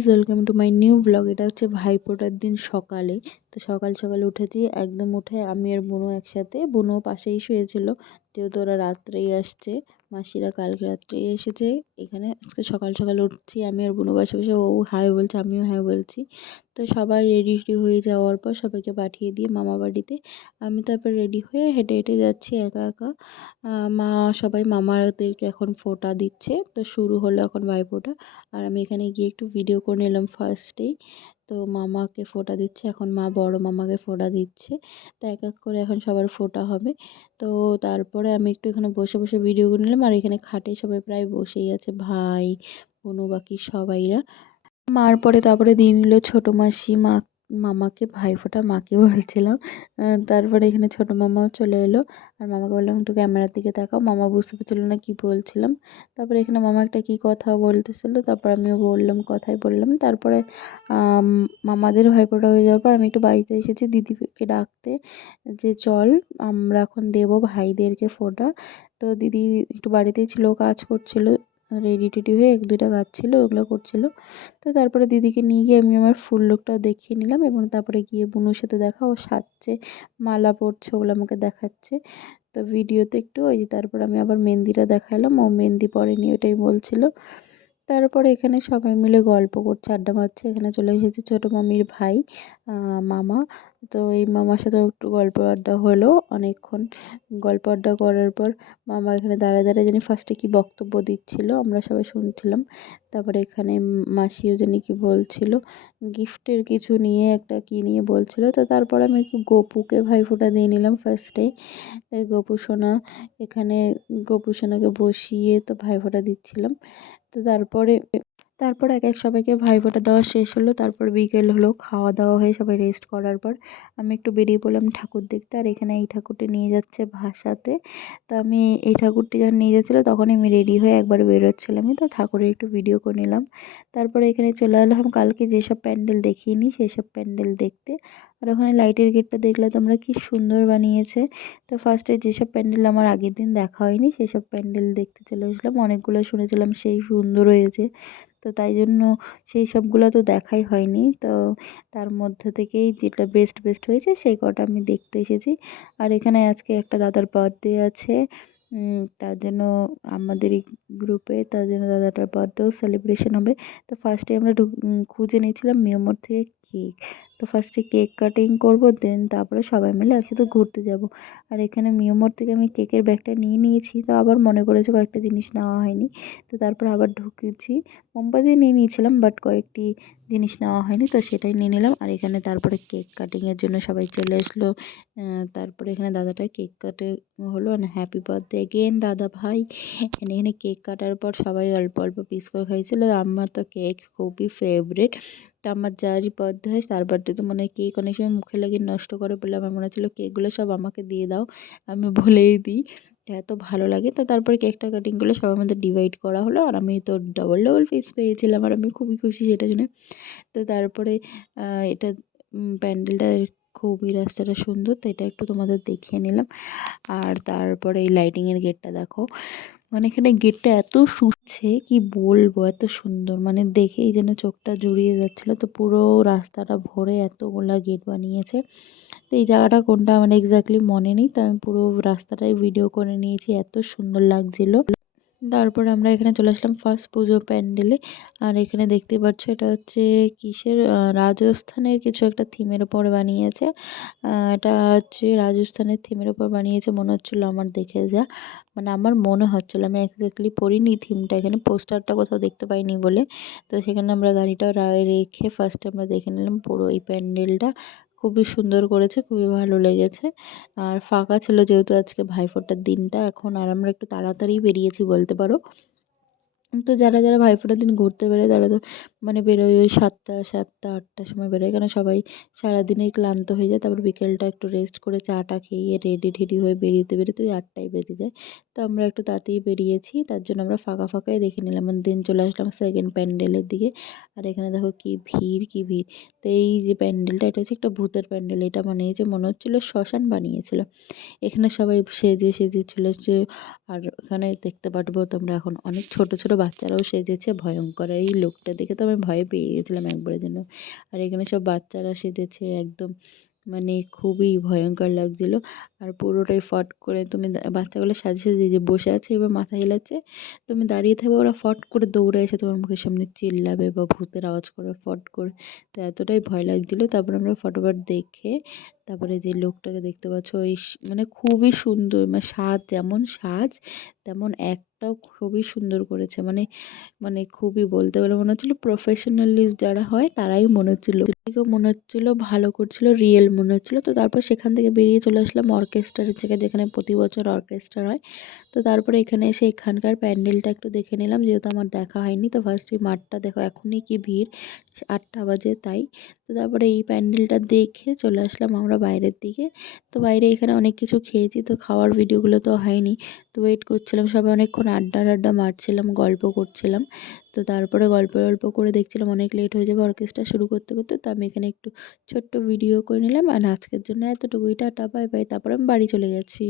Guys, welcome to my new blog. এটা হচ্ছে ভাইফোঁটার দিন সকালে। তো সকাল সকাল উঠেছি, একদম উঠে আমি আর বোনও একসাথে, বোনও পাশেই শুয়েছিল, যেহেতু ওরা রাত্রেই আসছে, মাসিরা কালকে রাত্রেই এসেছে। এখানে আজকে সকাল সকাল উঠছি আমি আর বোনও, বসে বসে ও হাই বলছে, আমিও হ্যাঁ বলছি। তো সবাই রেডি রেডি হয়ে যাওয়ার পর সবাইকে পাঠিয়ে দিয়ে মামা বাড়িতে আমি তারপর রেডি হয়ে হেঁটে হেঁটে যাচ্ছি একা একা। মা সবাই মামাদেরকে এখন ফোঁটা দিচ্ছে, তো শুরু হলো এখন ভাইফোঁটা। আর আমি এখানে গিয়ে একটু ভিডিও করে নিলাম ফার্স্টেই। তো মামাকে ফোঁটা দিচ্ছে, এখন মা বড় মামাকে ফোঁটা দিচ্ছে। তো এক এক করে এখন সবার ফোঁটা হবে। তো তারপরে আমি একটু এখানে বসে বসে ভিডিও করে নিলাম। আর এখানে খাটে সবাই প্রায় বসেই আছে, ভাই বোনু বাকি সবাইরা। মার পরে তারপরে দিয়ে নিল ছোটো মাসি মামাকে ভাইফোঁটা, মাকে বলছিলাম। তারপরে এখানে ছোটো মামাও চলে এলো। আর মামাকে বললাম একটু ক্যামেরার দিকে তাকাও, মামা বুঝতে পারছিল না কী বলছিলাম। তারপরে এখানে মামা একটা কী কথা বলতেছিল, তারপর আমিও বললাম, কথাই বললাম। তারপরে মামাদের ভাইফোঁটা হয়ে যাওয়ার পর আমি একটু বাড়িতে এসেছি দিদিকে ডাকতে, যে চল আমরা এখন দেবো ভাইদেরকে ফোঁটা। তো দিদি একটু বাড়িতেই ছিল, কাজ করছিল, রেডি টেডি হয়ে এক দুইটা কাজ ছিল ওগুলো করছিল। তো তারপরে দিদিকে নিয়ে গিয়ে আমি আমার ফুল লুকটাও দেখিয়ে নিলাম, এবং তারপরে গিয়ে বুনুর সাথে দেখা, ও সাজছে, মালা পরছে, ওগুলো আমাকে দেখাচ্ছে। তো ভিডিওতে একটু ওই যে, তারপর আমি আবার মেহেন্দিটা দেখালাম, ও মেহেন্দি পরেনি ওটাই বলছিল। তারপরে এখানে সবাই মিলে গল্প করছে, আড্ডা মারছে। এখানে চলে এসেছে ছোটো মামির ভাই, মামা। তো এই মামার সাথেও একটু গল্প আড্ডা হলো অনেকক্ষণ। গল্প আড্ডা করার পর মামা এখানে দাঁড়ায় দাঁড়ায় জানি ফার্স্টে কী বক্তব্য দিচ্ছিল, আমরা সবাই শুনছিলাম। তারপরে এখানে মাসিও জানি কী বলছিল, গিফটের কিছু নিয়ে একটা কী নিয়ে বলছিল। তো তারপর আমি একটু গপুকে ভাইফোঁটা দিয়ে নিলাম ফার্স্টে। গপু সোনা, এখানে গপু সোনাকে বসিয়ে তো ভাইফোঁটা দিচ্ছিলাম। তো তারপর এক এক সবাইকে ভাইফোঁটা দেওয়া শেষ হলো। তারপর বিকেল হলো, খাওয়া দাওয়া হয়ে সবাই রেস্ট করার পর আমি একটু বেরিয়ে পড়লাম ঠাকুর দেখতে। আর এখানে এই ঠাকুরটি নিয়ে যাচ্ছে ভাসাতে। তো আমি এই ঠাকুরটি যখন নিয়ে যাচ্ছিলো তখনই আমি রেডি হয়ে একবার বেরোচ্ছিলামই, তো ঠাকুরের একটু ভিডিও করে নিলাম। তারপরে এখানে চলে এলাম কালকে যেসব প্যান্ডেল দেখিনি সেই সব প্যান্ডেল দেখতে। আর ওখানে লাইটের গেটটা দেখলে তোমরা কি সুন্দর বানিয়েছে। তো ফার্স্টে যেসব প্যান্ডেল আমার আগের দিন দেখা হয়নি সেসব প্যান্ডেল দেখতে চলে আসলাম। অনেকগুলো শুনেছিলাম সেই সুন্দর হয়েছে, তো তাই জন্য সেই সবগুলো তো দেখাই হয়নি। তো তার মধ্যে থেকেই যেটা বেস্ট বেস্ট হয়েছে সেই কটা আমি দেখতে এসেছি। আর এখানে আজকে একটা দাদার বার্থডে আছে, তার জন্য আমাদের এই গ্রুপে, তার জন্য দাদাটার বার্থডেও সেলিব্রেশন হবে। তো ফার্স্টে আমরা খুঁজে নিয়েছিলাম মিয়ামোর থেকে কেক। তো ফার্স্টে কেক কাটিং করব, দেন তারপরে সবাই মিলে একসাথে ঘুরতে যাব। আর এখানে মিয়ামোর থেকে আমি কেকের ব্যাগটা নিয়ে নিয়েছি, তো আবার মনে পড়েছে কয়েকটা জিনিস নেওয়া হয়নি। তো তারপর আবার ঢুকেছি, মোমবাতি নিয়ে নিয়েছিলাম বাট কয়েকটি জিনিস নেওয়া হয়নি, তো সেটাই নিয়ে নিলাম। আর এখানে তারপরে কেক কাটিংয়ের জন্য সবাই চলে আসলো। তারপরে এখানে দাদাটা কেক কাটে হলো, হ্যাপি বার্থডে এগেন দাদা ভাই। এখানে কেক কাটার পর সবাই অল্প অল্প পিস করে খাইছিল। আমার তো কেক খুবই ফেভারিট। তো আমার যারই বার্থডে হয় তার বার্থডে তো মনে হয় কেক অনেক সময় মুখে লাগিয়ে নষ্ট করে, বলে আমার মনে হচ্ছিলো কেকগুলো সব আমাকে দিয়ে দাও, আমি বলেই দিই, এত ভালো লাগে। তো তারপরে কেকটা কাটিং করলে সবার মধ্যে ডিভাইড করা হলো, আর আমি তো ডবল ডবল পিস পেয়েছিলাম, আর আমি খুবই খুশি সেটা শুনে। তো তারপরে এটা প্যান্ডেলটা খুবই রাস্তাটা সুন্দর, তো এটা একটু তোমাদের দেখিয়ে নিলাম। আর তারপরে এই লাইটিংয়ের গেটটা দেখো, মানে এখানে গেটটা এত শুচ্ছে কি বলবো, এত সুন্দর, মানে দেখেই যেন চোখটা জুড়িয়ে যাচ্ছিলো। তো পুরো রাস্তাটা ভরে এতগুলা গেট বানিয়েছে। তো এই জায়গাটা কোনটা মানে এক্স্যাক্টলি মনে নেই, তো আমি পুরো রাস্তাটাই ভিডিও করে নিয়েছি, এত সুন্দর লাগছিলো। তারপরে আমরা এখানে চলে আসলাম ফার্স্ট পুজো প্যান্ডেলে। আর এখানে দেখতে পাচ্ছ এটা হচ্ছে কিসের, রাজস্থানের কিছু একটা থিমের ওপর বানিয়েছে। এটা হচ্ছে রাজস্থানের থিমের ওপর বানিয়েছে মনে হচ্ছিলো আমার দেখে, যা মানে আমার মনে হচ্ছিলো, আমি এক্স্যাক্টলি পড়িনি থিমটা, এখানে পোস্টারটা কোথাও দেখতে পাইনি বলে। তো সেখানে আমরা গাড়িটা রেখে ফার্স্টে আমরা দেখে নিলাম পুরো এই প্যান্ডেলটা, খুবই সুন্দর করেছে, খুবই ভালো লেগেছে। আর ফাঁকা ছিল যেহেতু আজকে ভাইফোঁটার দিনটা এখন, আর আমরা একটু তাড়াতাড়ি বেরিয়েছি বলতে পারো। তো যারা যারা ভাইফোঁটার দিন ঘুরতে বেরোয় তারা তো মানে বেরোয় ওই 7টা 8টার সময় বেরোয়। এখানে সবাই সারাদিনেই ক্লান্ত হয়ে যায়, তারপর বিকেলটা একটু রেস্ট করে চাটা খেয়ে রেডি ঠেডি হয়ে বেরিয়ে ওই 8টায় বেরিয়ে যায়। তো আমরা একটু তাড়াতাড়ি বেরিয়েছি, তার জন্য আমরা ফাঁকা ফাঁকাই দেখে নিলাম, দেন চলে আসলাম সেকেন্ড প্যান্ডেলের দিকে। আর এখানে দেখো কি ভিড় কি ভিড়। তো এই যে প্যান্ডেলটা, এটা হচ্ছে একটা ভূতের প্যান্ডেল, এটা বানিয়েছে মনে হচ্ছিলো শ্মশান বানিয়েছিল। এখানে সবাই সেজে সেজে চলে এসছে। আর এখানে দেখতে পারবো তোমরা এখন অনেক ছোট ছোট বাচ্চারাও সেজেছে ভয়ঙ্কর, আর এই লোকটা দেখে তো আমি ভয় পেয়ে গেছিলাম একবারের জন্য। আর এখানে সব বাচ্চারা সেজেছে একদম, মানে খুবই ভয়ঙ্কর লাগছিল। আর পুরোটাই ফট করে তুমি বাচ্চাগুলো সাজে সাজে যে বসে আছে এবার মাথা হেলাচ্ছে, তুমি দাঁড়িয়ে থাকবে, ওরা ফট করে দৌড়ে এসে তোমার মুখের সামনে চিল্লাবে বা ভূতের আওয়াজ করবে ফট করে। তো এতটাই ভয় লাগছিল। তারপর আমরা ফটোফট দেখে তারপরে যে লোকটাকে দেখতে পাচ্ছ ওই মানে খুবই সুন্দর, মানে সাজ যেমন সাজ তেমন একটাও খুবই সুন্দর করেছে, মানে মানে খুবই বলতে পারো মনে হচ্ছিল প্রফেশনালিস্ট যারা হয় তারাই মনে হচ্ছিল, দেখেও মনে হচ্ছিল ভালো করছিল, রিয়েল মনে হচ্ছিল। তো তারপর সেখান থেকে বেরিয়ে চলে আসলাম অর্কেস্ট্রার জায়গায়, যেখানে প্রতি বছর অর্কেস্ট্রা হয়। তো তারপরে এখানে এসে এখানকার প্যান্ডেলটা একটু দেখে নিলাম, যেহেতু আমার দেখা হয়নি। তো ফার্স্টে মাঠটা দেখো এখনই কি ভিড়, 8টা বাজে তাই। তো তারপরে এই প্যান্ডেলটা দেখে চলে আসলাম আমরা বাইরের দিকে। তো বাইরে এখানে অনেক কিছু খেয়েছি, তো খাওয়ার ভিডিওগুলো তো হয়নি। তো ওয়েট করছিলাম, সবাই অনেকক্ষণ আড্ডা টাড্ডা মারছিলাম, গল্প করছিলাম। তো তারপরে গল্প গল্প করে দেখছিলাম অনেক লেট হয়ে যাবে অর্কেস্ট্রা শুরু করতে করতে। তো আমি এখানে একটু ছোট্ট ভিডিও করে নিলাম। আর আজকের জন্য এতটুকুই, টাটা বাই বাই। তারপর আমি বাড়ি চলে গেছি।